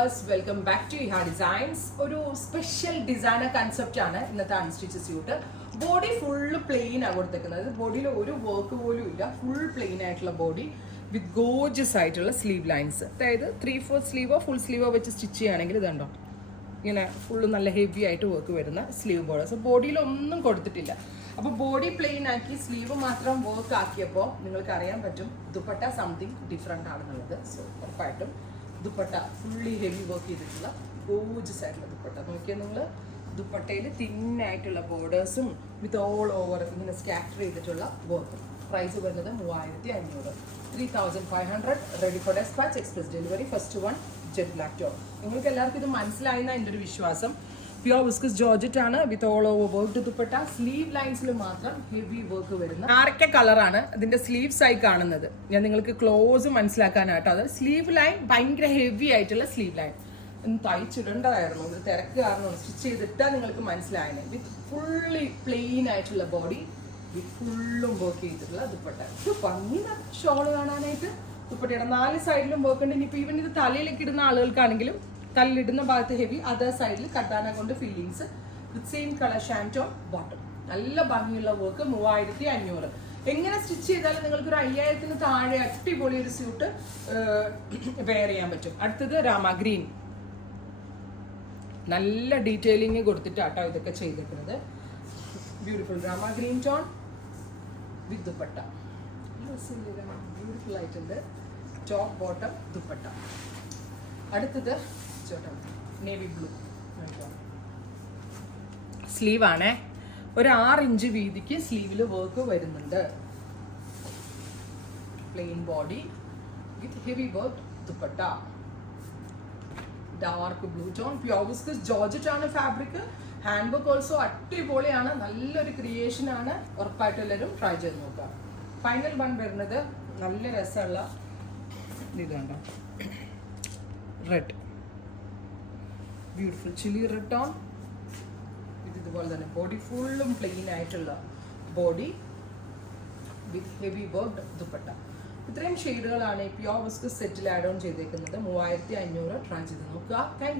viewers, welcome back to Iha Designs. ഒരു special designer concept ആണ് ഇന്നത്തെ unstitch suit. Body full plain ആണ് കൊടുത്തേക്കുന്നത്. ബോഡിയിൽ ഒരു വർക്ക് പോലും ഇല്ല. ഫുൾ പ്ലെയിൻ ആയിട്ടുള്ള ബോഡി വിത്ത് ഗോർജസ് ആയിട്ടുള്ള സ്ലീവ് ലൈൻസ്. അതായത് 3/4 സ്ലീവോ ഫുൾ സ്ലീവോ വെച്ച് സ്റ്റിച്ച് ചെയ്യുകയാണെങ്കിൽ ഇതുണ്ടോ ഇങ്ങനെ ഫുള്ള് നല്ല ഹെവി ആയിട്ട് വർക്ക് വരുന്ന സ്ലീവ് ബോർഡേഴ്സ്. ബോഡിയിൽ ഒന്നും കൊടുത്തിട്ടില്ല. അപ്പോൾ ബോഡി പ്ലെയിൻ ആക്കി സ്ലീവ് മാത്രം വർക്ക് ആക്കിയപ്പോൾ നിങ്ങൾക്ക് അറിയാൻ പറ്റും ദുപ്പട്ട സംതിങ് ഡിഫറെൻ്റ് ആണെന്നുള്ളത്. സോ ഉറപ്പായിട്ടും ദുപ്പട്ട ഫുള്ളി ഹെവി വർക്ക് ചെയ്തിട്ടുള്ള ഗോർജസ് ആയിട്ടുള്ള ദുപ്പട്ട നോക്കിയാൽ നിങ്ങൾ ദുപ്പട്ടയിൽ തിന്നായിട്ടുള്ള ബോർഡേഴ്സും വിത്ത് ഓൾ ഓവർ ഇങ്ങനെ സ്കാറ്റർ ചെയ്തിട്ടുള്ള വർക്കും. പ്രൈസ് വരുന്നത് 3500, 3500. Ready for dispatch, express delivery. First one jet black top. നിങ്ങൾക്ക് എല്ലാവർക്കും ഇത് മനസ്സിലായെന്ന എൻ്റെ ഒരു വിശ്വാസം. പ്യോർ വിസ്കസ് ജോർജറ്റ് ആണ് with all over work dupatta. Sleeve ലൈൻസിൽ മാത്രം ഹെവി വർക്ക് വരുന്ന ആർക്കെ കളറാണ് ഇതിന്റെ സ്ലീവ്സ് ആയി കാണുന്നത്. ഞാൻ നിങ്ങൾക്ക് ക്ലോസ് മനസ്സിലാക്കാനായിട്ടോ. അത് സ്ലീവ് ലൈൻ ഭയങ്കര ഹെവി ആയിട്ടുള്ള സ്ലീവ് ലൈൻ. തയ്ച്ചിടേണ്ടതായിരുന്നു, ഇത് തിരക്ക് കാരണം സ്റ്റിച്ച് ചെയ്തിട്ടാൽ നിങ്ങൾക്ക് മനസ്സിലായനെ. വിത്ത് ഫുള്ളി പ്ലെയിൻ ആയിട്ടുള്ള ബോഡി വിത്ത് ഫുള്ളും വർക്ക് ചെയ്തിട്ടുള്ള ദുപ്പട്ട. ഇത് ഭംഗി ഷോള് കാണാനായിട്ട്. ദുപ്പട്ടയുടെ 4 സൈഡിലും വർക്ക് ഉണ്ട്. ഇനിയിപ്പോൾ ഈവൻ ഇത് തലയിലേക്ക് ഇടുന്ന ആളുകൾക്കാണെങ്കിലും തലയിലിടുന്ന ഭാഗത്ത് ഹെവി, അതർ സൈഡിൽ കട്ടാന കൊണ്ട് fillings with same colour ഷാൻറ്റോൺ bottom. നല്ല ഭംഗിയുള്ള വർക്ക്. 3500. എങ്ങനെ സ്റ്റിച്ച് ചെയ്താലും നിങ്ങൾക്കൊരു 5000-ന് താഴെ അടിപൊളി ഒരു സ്യൂട്ട് വെയർ ചെയ്യാൻ പറ്റും. അടുത്തത് രാമ ഗ്രീൻ. നല്ല ഡീറ്റെയിലിംഗ് കൊടുത്തിട്ടാട്ടോ ഇതൊക്കെ ചെയ്തിട്ടുള്ളത്. Beautiful rama green tone with dupatta. Beautiful ആയിട്ടുണ്ട്. Top bottom dupatta. അടുത്തത് നേവി ബ്ലൂ സ്ലീവ് ആണേ. ഒരു 6 ഇഞ്ച് വീതിക്ക് സ്ലീവിൽ വർക്ക് വരുന്നുണ്ട്. Plain body with heavy work dupatta. Dark blue tone. Pure viscose georgette ആണ് ഫാബ്രിക്. ഹാൻഡ് വർക്ക് ഓൾസോ അടിപൊളിയാണ്. നല്ലൊരു ക്രിയേഷൻ ആണ്. ഉറപ്പായിട്ടും എല്ലാവരും ട്രൈ ചെയ്ത് നോക്കുക. ഫൈനൽ വൺ വരുന്നത് നല്ല രസമുള്ള ഇതുണ്ടോ red. Beautiful chilli red tone. ഇതുപോലെ തന്നെ ബോഡി ഫുള്ളും പ്ലെയിൻ ആയിട്ടുള്ള body with heavy work dupatta. ഇത്രയും ഷെയ്ഡുകളാണ് ഈ pure viscous settle add on ചെയ്തേക്കുന്നത്. 3500. ട്രൈ ചെയ്ത് നോക്കുക. Thank you.